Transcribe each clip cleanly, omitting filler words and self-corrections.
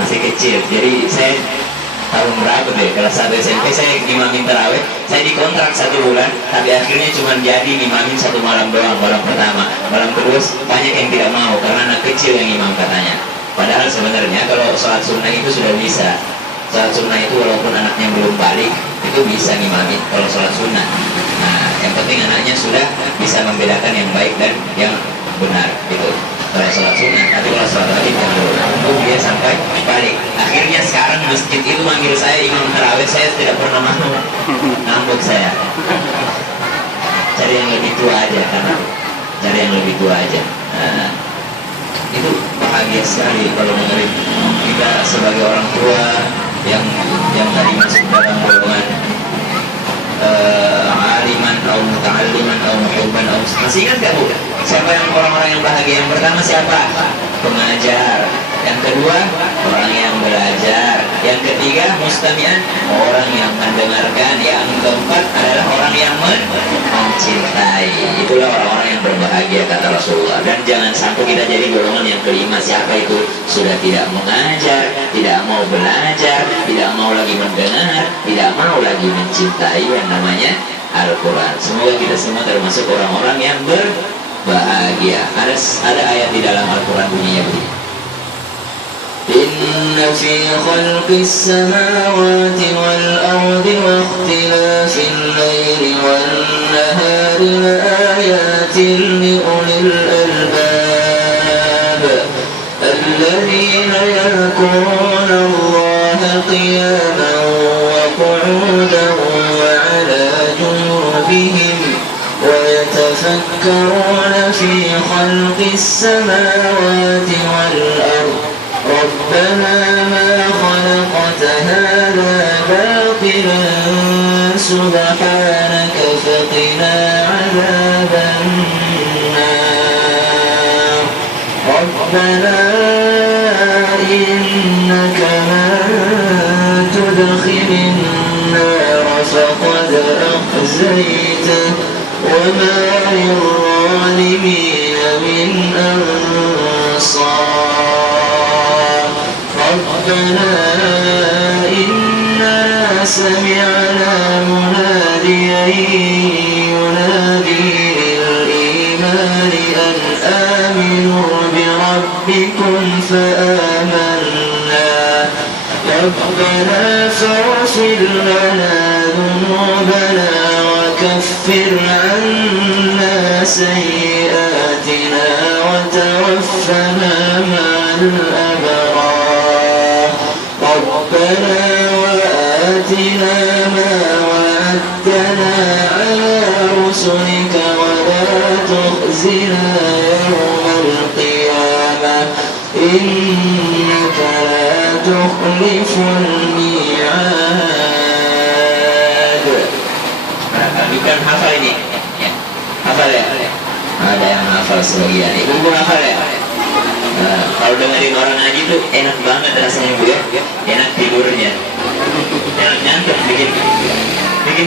masih kecil. Jadi saya tahun berapa deh, kelas 1 SMP saya ngimamin tarawih. Saya dikontrak 1 bulan, tapi akhirnya cuma jadi ngimamin 1 malam doang, malam pertama. Malam kedua banyak yang tidak mau karena anak kecil yang imam katanya. Padahal sebenarnya kalau sholat sunnah itu sudah bisa. Sholat sunnah itu walaupun anaknya belum balik itu bisa ngimamin kalau sholat sunnah. Nah, yang penting anaknya sudah bisa membedakan yang baik dan yang benar gitu. Kalau sholat sunnah, tapi kalau sholat wajib jangan dulu. Tunggu dia sampai balik. Akhirnya sekarang masjid itu manggil saya imam tarawih, saya tidak pernah mau. Ngambek saya. Cari yang lebih tua aja karena cari yang lebih tua aja. Nah, itu bahagia sekali kalau mengerik kita sebagai orang tua yang tadi masuk dalam golongan aliman atau muta'alliman atau muhibban atau masih ingat gak Bu? Siapa yang orang-orang yang bahagia? Yang pertama siapa? Pengajar. Yang kedua orang yang belajar. Yang ketiga mustami'an, orang yang mendengarkan. Yang keempat adalah orang yang mencintai. Itulah orang-orang yang berbahagia kata Rasulullah. Dan jangan sampai kita jadi golongan yang kelima. Siapa itu? Sudah tidak mengajar, tidak mau belajar, tidak mau lagi mendengar, tidak mau lagi mencintai yang namanya Al-Quran. Semoga kita semua termasuk orang-orang yang berbahagia. Ada ayat di dalam Al-Quran bunyinya begini. Inna fi khalqis samawati wal ardi wa ikhtilafil laili wan nahari la ayatin li ulil albab alladhina yadhkuruna Allaha qiyaman wa qu'udan wa 'ala junubihim wa yatafakkaruna fi khalqis samawati wal ardi ربنا ما خلقت هذا باطلا سبحانك فقنا عذاب النار ربنا إنك من تدخل النار فقد أخزيته وما للظالمين من أنصار ربنا إننا سمعنا مناديا ينادي للإيمان أن آمنوا بربكم فآمنا ربنا فاغفر لنا ذنوبنا وكفر عنا سيئاتنا وتوفنا مع الأبرار ربنا وآتنا ما وعدتنا على رسلك ولا تخزنا يوم القيامة إنك لا تخلف الميعاد. Bukan hafal ini, ya. Hafal ya? Ada yang hafal sebagian. Ibu hafal ya? Nah, kalau dengerin orang ngaji tuh enak banget rasanya Bu ya, enak tidurnya, enak nyantuk, bikin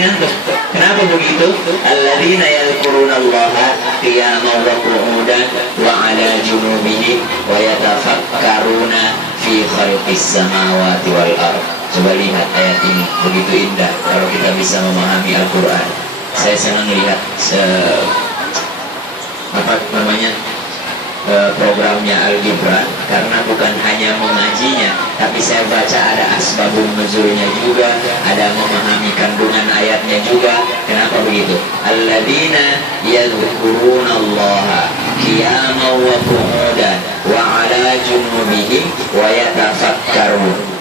nyantuk. Kenapa begitu? Alladzina yadhkurunallaha qiyaman wa qu'udan wa 'ala junubihim wa yatafakkaruna fi khalqis samawati wal ardh. Coba lihat ayat ini, begitu indah kalau kita bisa memahami Al-Quran. Saya senang lihat programnya Al-Gibran karena bukan hanya mengajinya, tapi saya baca ada asbabun nuzulnya juga, ada memahami kandungan ayatnya juga. Kenapa begitu? Alladzina yadhkurunallaha qiyaman wa qu'udan wa 'ala junubihim wa yatafakkarun.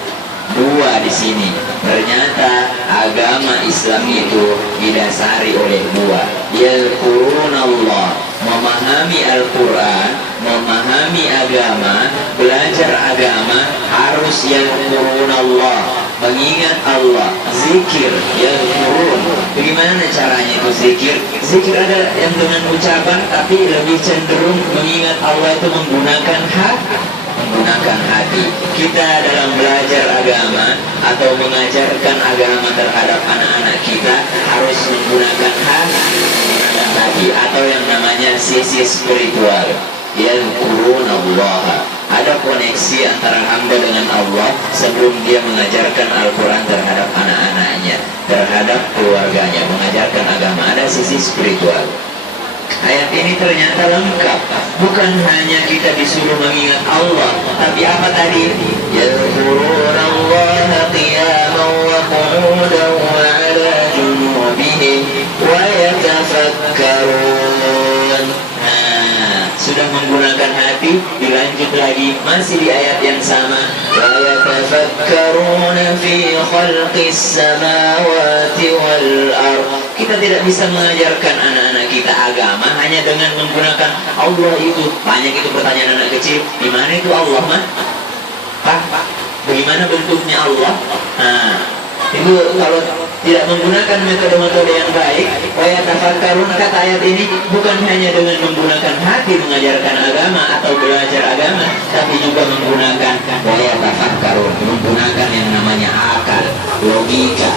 Dua di sini. Ternyata agama Islam itu didasari oleh dua. Yadhkurunallah, memahami Al-Quran, memahami agama, belajar agama harus yadhkurunallah, mengingat Allah, zikir, yadhkurun. Bagaimana caranya itu zikir? Zikir ada yang dengan ucapan, tapi lebih cenderung mengingat Allah itu menggunakan hati. Kita dalam belajar agama atau mengajarkan agama terhadap anak-anak kita harus menggunakan hati atau yang namanya sisi spiritual. Yadhkurunallaha, ada koneksi antara hamba dengan Allah sebelum dia mengajarkan Al-Quran terhadap anak-anaknya, terhadap keluarganya, mengajarkan agama. Ada sisi spiritual. Ayat ini ternyata lengkap. Bukan hanya kita disuruh mengingat Allah, tapi apa tadi? Yadhkuruna Allah qiyaman wa qu'udan wa 'ala junubihim wa yatafakkarun. Sudah menggunakan hati, dilanjut lagi masih di ayat yang sama. Wa yatafakkaruna fi khalqis samawati wal ardh. Kita tidak bisa mengajarkan anak-anak kita agama hanya dengan menggunakan Allah itu. Banyak itu pertanyaan anak kecil, di mana itu Allah, mah? Pak, bagaimana bentuknya Allah? Itu kalau tidak menggunakan metode-metode yang baik, wa yatafakkarun, kata ayat ini bukan hanya dengan menggunakan hati mengajarkan agama atau belajar agama, tapi juga menggunakan wa yatafakkarun, menggunakan yang namanya akal, logika.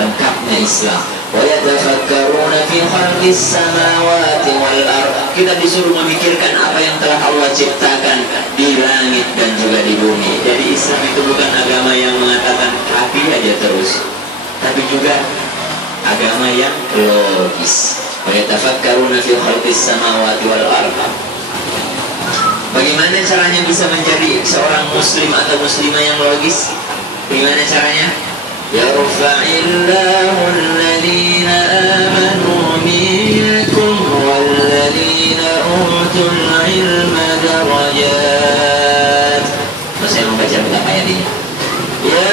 Lengkapnya Islam. Wa yatafakkaruna fi khalqis samawati wal ardh. Kita disuruh memikirkan apa yang telah Allah ciptakan di langit dan juga di bumi. Jadi Islam itu bukan agama yang mengatakan hati aja terus, tapi juga agama yang logis. Wa yatafakkaruna fi khalqis samawati wal ardh. Bagaimana caranya bisa menjadi seorang muslim atau muslimah yang logis? Bagaimana caranya? Yarfa'illahu alladhina amanu minkum walladhina utul ilma darajat. Saya membaca beberapa ayat ini. Ya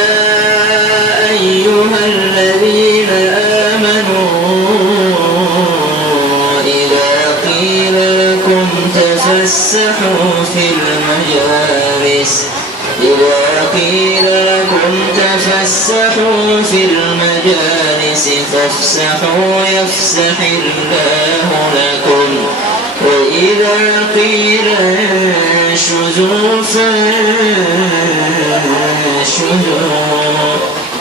ayyuhalladzina amanu idza qila lakum tafassahu fil majalis إذا قيل لكم تفسحوا في المجالس فافسحوا يفسح الله لكم وإذا قيل انشزوا فانشزوا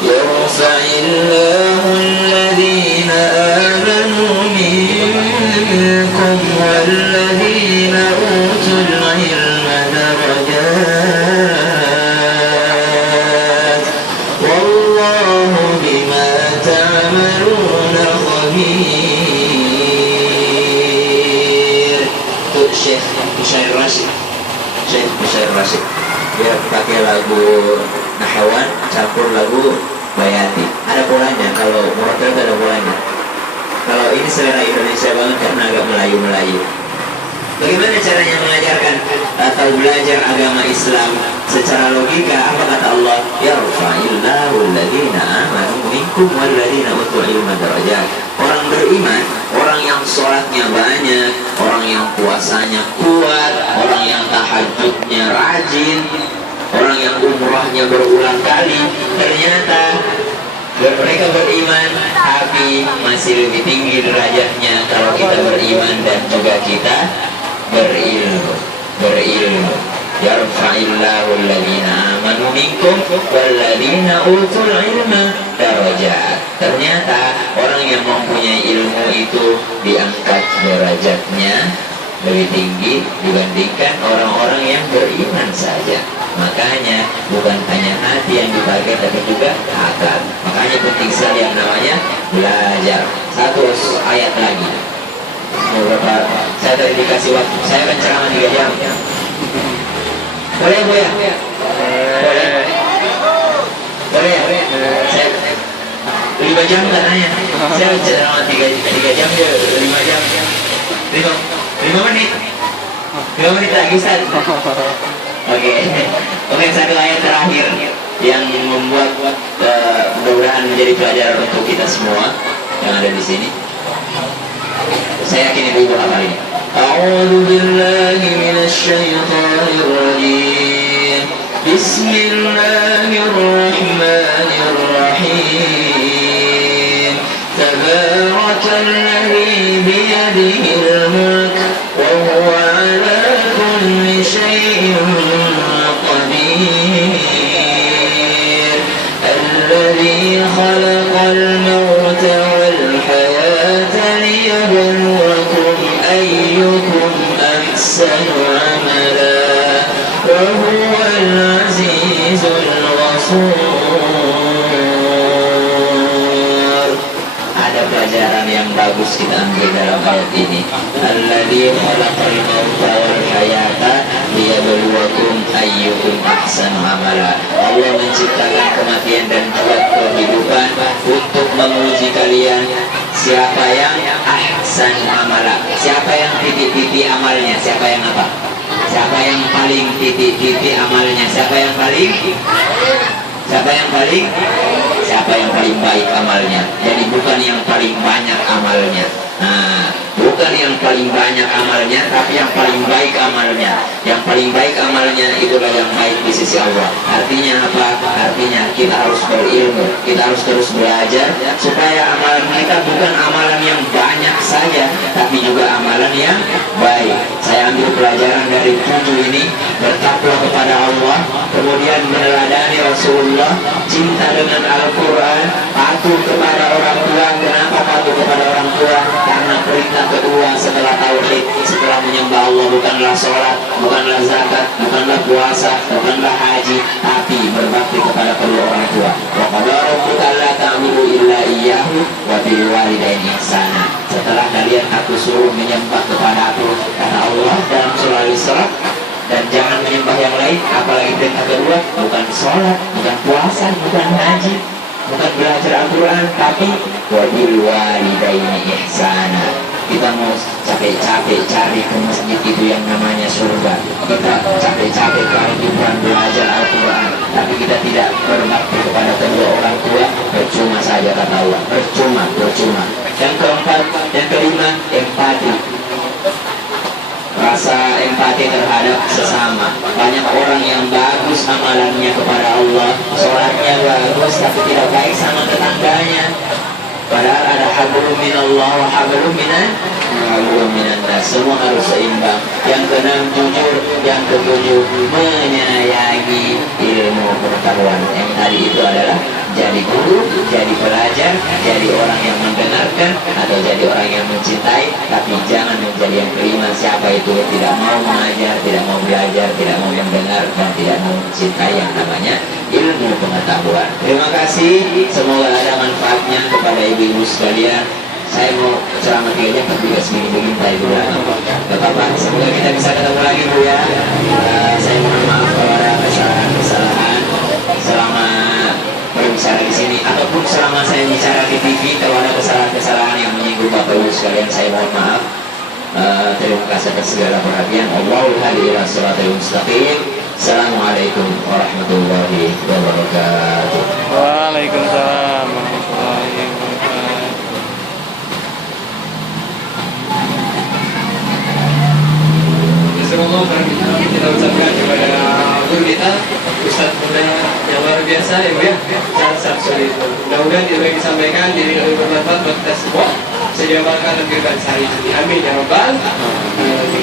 يرفع الله الذين آمنوا منكم والذين أوتوا العلم درجات Syekh Musyair Rasyid, dia pakai lagu Nahawan campur lagu Bayati. Ada polanya, kalau Murotal ada polanya. Kalau ini selera Indonesia banget karena agak Melayu-Melayu. Bagaimana caranya mengajarkan atau belajar agama Islam secara logika? Apa kata Allah? Yarfa'illahu alladhina amanu minkum walladhina utul ilma darajat. Orang beriman, orang yang sholatnya banyak, orang yang puasanya kuat, orang yang tahajudnya rajin, orang yang umrahnya berulang kali, ternyata mereka beriman, tapi masih lebih tinggi derajatnya kalau kita beriman dan juga kita berilmu. Yarfa'illahu alladhina amanu minkum walladhina utul ilma darajat. Ternyata orang yang mempunyai ilmu itu diangkat derajatnya lebih tinggi dibandingkan orang-orang yang beriman saja. Makanya bukan hanya hati yang dipakai tapi juga akal. Makanya penting sekali yang namanya belajar. Satu ayat lagi. Beberapa saya tadi dikasih waktu. Saya akan ceramah 3 jam. Boleh ya? Boleh. Saya 5 jam katanya. Saya ceramah 3 jam dia 5 jam. 5 menit. 5 menit lagi Ustaz. Oke, satu ayat terakhir yang membuat mudah-mudahan menjadi pelajaran untuk kita semua yang ada di sini. Saya yakin ibu hafal ini. A'udzu billahi minasy syaithanir rajim. Bismillahirrahmanirrahim. Tabarakalladzi biyadihil mulk wa huwa 'ala kulli syai'in qadir. Alladzi khalaqal mauta wal hayata liyabluwakum ayyukum ahsanu 'amala العزيز الغفور. Ada pelajaran yang bagus kita ambil dalam ayat ini. Alladzi khalaqal mauta wal hayata liyabluwakum ayyukum ahsanu amala. Allah menciptakan kematian dan juga kehidupan untuk menguji kalian siapa yang ahsan amala, siapa yang titik-titik amalnya, siapa yang apa? Siapa yang paling titik-titik amalnya? Siapa yang paling? Siapa yang paling? Siapa yang paling baik amalnya? Jadi bukan yang paling banyak amalnya. Nah, bukan yang paling banyak amalnya, tapi yang paling baik amalnya. Yang paling baik amalnya itulah yang baik di sisi Allah. Artinya apa? Artinya kita harus berilmu, kita harus terus belajar supaya amalan kita bukan amalan yang banyak saja, tapi juga amalan yang baik. Saya ambil pelajaran dari 7 ini: bertakwa kepada Allah, kemudian meneladani Rasulullah, cinta dengan Al-Quran, patuh kepada orang tua. Kenapa patuh kepada orang tua? Karena perintah kedua setelah tauhid, setelah menyembah Allah, bukanlah sholat, bukanlah zakat, bukanlah puasa, bukanlah haji, tapi berbakti kepada kedua orang tua. Wa qadara rabbuka alla ta'budu illa iyyahu wa bil walidaini ihsana. Setelah kalian aku suruh menyembah kepada aku, kata Allah dalam surah Al-Isra, dan jangan menyembah yang lain. Apalagi perintah kedua, bukan sholat, bukan puasa, bukan haji, bukan belajar Al-Quran, tapi wabil walidaini ihsana. Kita mau capek-capek cari ke masjid itu yang namanya surga, kita capek-capek kehidupan belajar Al-Quran, tapi kita tidak berbakti kepada kedua orang tua, percuma saja kata Allah, percuma. Yang keempat, yang kelima, empati. Rasa empati terhadap sesama. Banyak orang yang bagus amalannya kepada Allah, sholatnya bagus, tapi tidak baik sama tetangganya. Padahal ada hablum minallah wa hablum minan nas. Semua harus seimbang. Yang keenam, jujur. Yang ketujuh, menyayangi ilmu pengetahuan. Yang tadi itu adalah jadi guru, jadi pelajar, jadi orang yang mendengarkan, atau jadi orang yang mencintai. Tapi jangan menjadi yang kelima. Siapa itu yang tidak mau mengajar, tidak mau belajar, tidak mau mendengar, dan tidak mau mencintai yang namanya ilmu pengetahuan. Terima kasih, semoga ada manfaatnya kepada ibu-ibu sekalian. Saya mau ceramah 3 jam tapi juga segini-begini Pak Ibu. Gak apa-apa, semoga kita bisa ketemu lagi Bu ya. Saya mohon maaf kalau ada kesalahan selama berbicara di sini, ataupun selama saya bicara di TV. Kalau ada kesalahan-kesalahan yang menyinggung Bapak Ibu sekalian, saya mohon maaf. Terima kasih atas segala perhatian. Allahul hadi ila shiratal mustaqim. Assalamualaikum warahmatullahi wabarakatuh. Waalaikumsalam warahmatullahi wabarakatuh. Bismillah, kita ucapkan kepada guru kita, Ustaz Muda yang luar biasa ya Bu ya, Ustaz Samsuri. Mudah-mudahan apa yang disampaikan jadi lebih bermanfaat buat kita semua. Saya diamalkan dan berikan sehari ini. Amin ya Rabbal alamin.